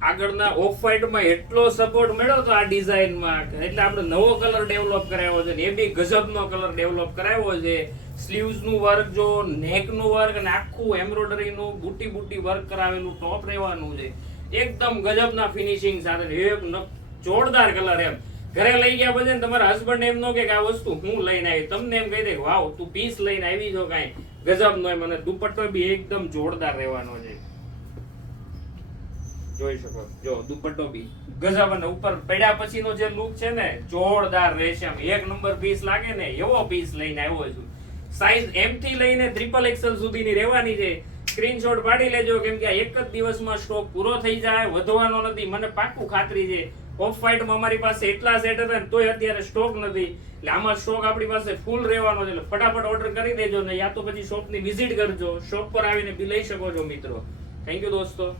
આગળના off white માં એટલો સપોર્ટ મળ્યો તો આ ડિઝાઇન માં, એટલે આપણે નવો કલર ડેવલપ કરાવ્યો છે ને એ બી ગજબનો કલર ડેવલપ કરાવ્યો છે. સ્લીવ્સ નું વર્ક જો, નેક નું વર્ક અને આખું એમ્બ્રોઇડરી નું બુટી વર્ક કરાવેલું ટોપ રહેવાનું છે. એકદમ ગજબના ફિનિશિંગ સાથે એક જોરદાર કલર. એમ ઘરે લઈ ગયા પછી ને તમારા હસબન્ડ એમ નો કે આ વસ્તુ હું લઈને આવી, તમને એમ કહી દે વાવ તું પીસ લઈને આવી છો કાંઈ ગજબનો. એમ અને દુપટ્ટો બી એકદમ જોરદાર રહેવાનો છે. જોઈ શકો જો દુપટ્ટો બી ગજબ અને ઉપર પડ્યા પછીનો જે લુક છે ને જોરદાર રહેશે. આમ એક નંબર પીસ લાગે ને એવો પીસ લઈને આવ્યો છું. સાઈઝ એમ થી લઈને XXL સુધીની રહેવાની છે. સ્ક્રીનશોટ પાડી લેજો કેમ કે આ એક જ દિવસમાં સ્ટોક પૂરો થઈ જાય, વધવાનો નથી, મને પાક્કું ખાતરી છે. ઓફ વ્હાઈટ માં અમારી પાસે એટલા સેટ હતા તોય અત્યારે સ્ટોક નથી, એટલે આમાં સ્ટોક આપણી પાસે ફૂલ રહેવાનો છે. એટલે ફટાફટ ઓર્ડર કરી દેજો ને યા તો પછી શોપ ની વિઝિટ કરજો, શોપ પર આવીને બી લઈ શકો છો મિત્રો. થેન્ક યુ દોસ્તો.